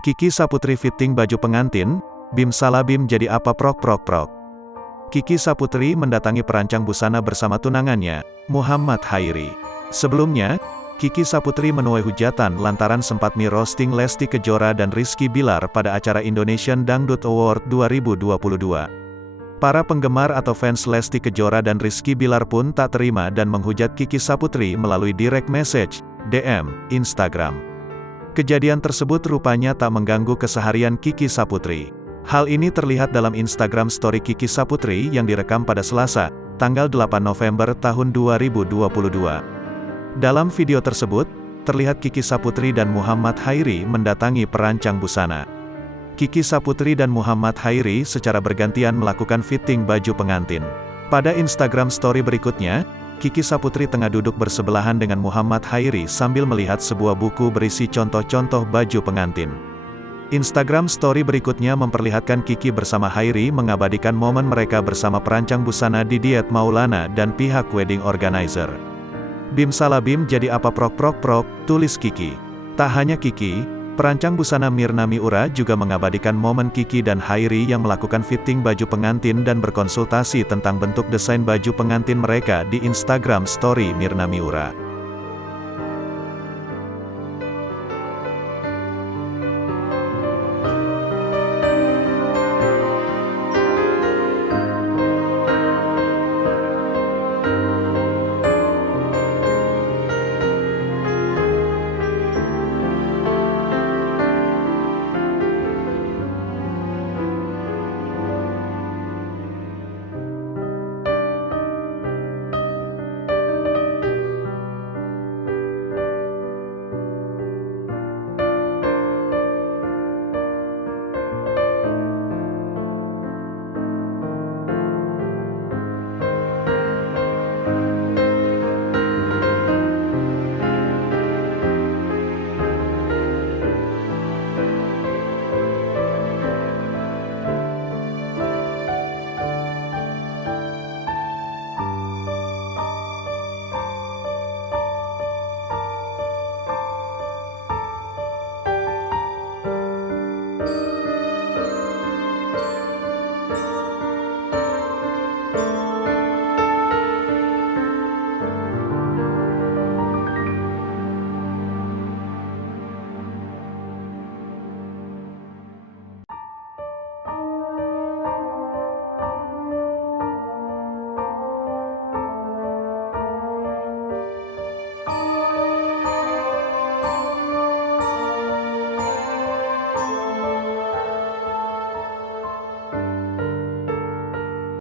Kiki Saputri fitting baju pengantin, Bim salah Bim jadi apa prok prok prok. Kiki Saputri mendatangi perancang busana bersama tunangannya, Muhammad Hairi. Sebelumnya, Kiki Saputri menuai hujatan lantaran sempat mi-roasting Lesti Kejora dan Rizky Bilar pada acara Indonesian Dangdut Award 2022. Para penggemar atau fans Lesti Kejora dan Rizky Bilar pun tak terima dan menghujat Kiki Saputri melalui direct message, DM, Instagram. Kejadian tersebut rupanya tak mengganggu keseharian Kiki Saputri. Hal ini terlihat dalam Instagram story Kiki Saputri yang direkam pada Selasa, tanggal 8 November tahun 2022. Dalam video tersebut, terlihat Kiki Saputri dan Muhammad Hairi mendatangi perancang busana. Kiki Saputri dan Muhammad Hairi secara bergantian melakukan fitting baju pengantin. Pada Instagram story berikutnya, Kiki Saputri tengah duduk bersebelahan dengan Muhammad Hairi sambil melihat sebuah buku berisi contoh-contoh baju pengantin. Instagram story berikutnya memperlihatkan Kiki bersama Hairi mengabadikan momen mereka bersama perancang busana Didit Maulana dan pihak wedding organizer. Bim salah Bim jadi apa prok prok prok, tulis Kiki. Tak hanya Kiki, perancang busana Mirna Miura juga mengabadikan momen Kiki dan Hairi yang melakukan fitting baju pengantin dan berkonsultasi tentang bentuk desain baju pengantin mereka di Instagram story Mirna Miura.